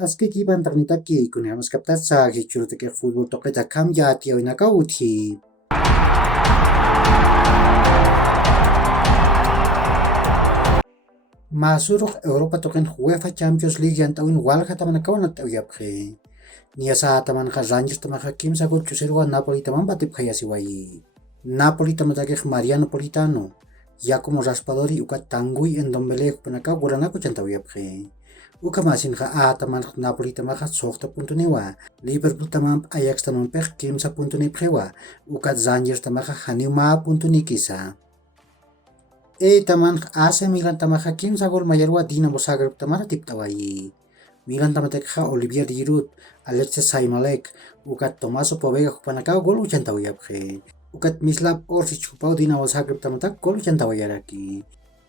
Aski kiban taknitaki kunyamas kaptatsa kichurutake fútbol toqeta kamyati oinakauti. Masuruk Europa token UEFA Champions League yang tawin walka taman kawan at awyapke. Nia sa taman ka Rangers taman ka Kim sa gol chusirwa Napoli taman batip kaya siwai. Napoli taman takik Mariano Politano. Giacomo Raspadori ukat tanggui Ndombele panaka gurana ko chantawyapke. Uka masin ka taman Napoli taman ka sokta punto niwa. Liverpool taman Ajax taman pek Kim sa punto ni prewa. Ukat Rangers taman ka Haniuma punto ni kisa. Taman AC Milan taman ka Kim sa gol mayarwa Dinamo Zagreb taman tip tawai. Milan taman ka Olivier Giroud, Alexis Saimalek, ukat Tomaso Povega panaka gol ucan tawayapke. Ukat Mislav Orsic kupau Dinamo Zagreb taman gol ucan tawayaraki.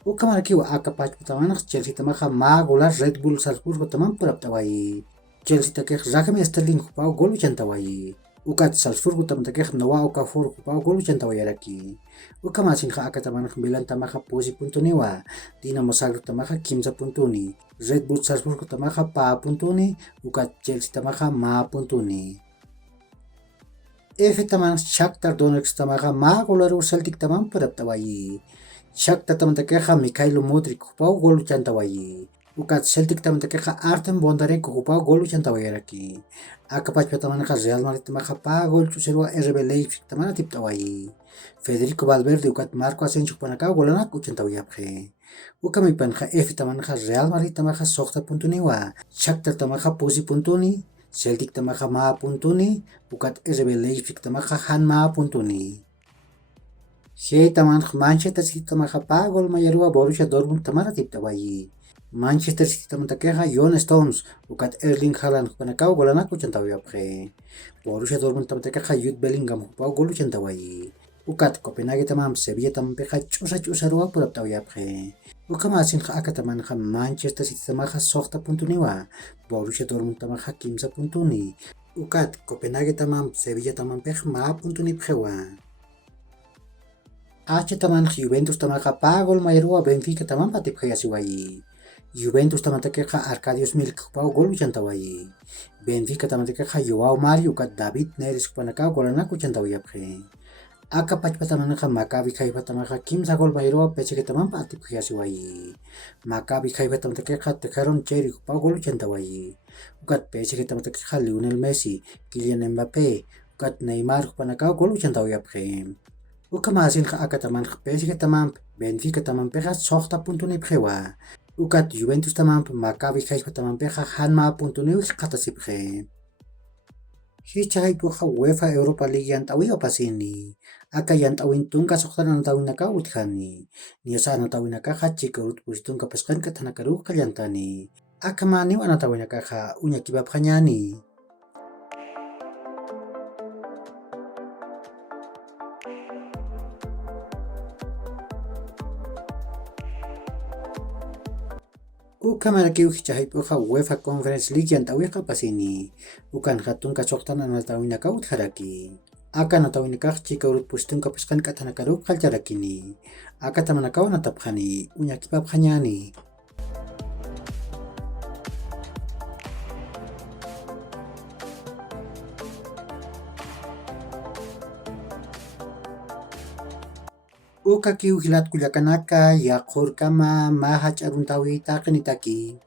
Uka maraki wa akapat taman Chelsea taman ka gola Red Bull Salzburg taman purap tawai. Chelsea takek Raheem Sterling kupau gol ucan tawai. Ukat Salzburg taman takek Noah Okafor kupau gol ucan tawayaraki. Uka masin ka akataman Milan taman ka posi punto niwa. Dinamo Zagreb taman ka Kim sa punto ni. Red Bull Salzburg taman ka pa punto ni. Ukat Chelsea taman ka ma punto ni. Taman Shakhtar Donetsk taman ka golaro Celtic taman purap tawai. Shakhtar taman takek Mikhailo Modric kupau gol ucan tawai. Ukat Celtic taman takek Artem Bondarek kupau gol ucan tawayaraki. Akapat taman ka Real Madrid taman ka pa gol chusirwa RB Leipzig taman tip tawai. Federico Valverde ukat Marco Asensio panaka golanak ucan tawayapke. Uka may pan ka taman ka Real Madrid taman ka sokta punto niwa. Shakhtar taman ka posi punto ni. Celtic taman ka ma punto ni. Ukat RB Leipzig taman ka han ma punto ni. Taman Manchester City taman ka pa gol mayarwa Borussia Dortmund taman tip tawai. Manchester City taman takeha John Stones ukat Erling Haaland panakaw golanak ucan tawayapke. Borussia Dortmund taman takeha Jude Bellingham kupau gol ucan tawai. Ukat Copenhagen taman Sevilla taman peka chusa ruwa purap tawayapke. Uka masin ka akataman ka Manchester City taman ka sokta punto niwa. Borussia Dortmund taman ka Kim sa punto ni. Ukat Copenhagen taman Sevilla taman peka ma punto ni prewa. Taman Juventus taman ka pagol mayarwa Benfica taman patip kaya siwai. Juventus taman takeka Arkadiusz Milik kupau gol ucan tawai. Benfica taman takeka Joao Mario ukat David Neres panaka golanak ucan tawayapke. Akapat taman ka Maccabi Haifa taman ka Kim sa gol mayarwa PSG taman patip kaya siwai. Maccabi Haifa taman takeka Tekaron Cherry kupau gol ucan tawai. Ukat PSG taman takeka Lionel Messi, Kylian Mbappe, ukat Neymar panaka gol ucan tawayapke. Uka masin ka akataman PSG taman Benfica taman peka sokta punto ni prewa. Ukat Juventus taman Maccabi Haifa taman peka hanma punto ni katasipke. Hichay po ka UEFA Europa League yan tawi o pasini. Aka yan tawin tungka sokta na tawin naka utkani. Niya sa na tawin naka chikarut pustong kapaskan katanakaru kalyantani. Aka maniw ana tawin naka unya kibab kanyani. Uka maraki ukichahay po ka UEFA Conference League yan tawi ka pasini. Ukan katong kasoktan na tawin na kaut haraki. Aka na tawin na chikarut pustong kapaskan katanakaru kalcharakini. Aka taman nakaw na tapkani unya kibab kanyani. Uka kiu hilat kulyakanaka ya kama mahach aruntawi takanitaki.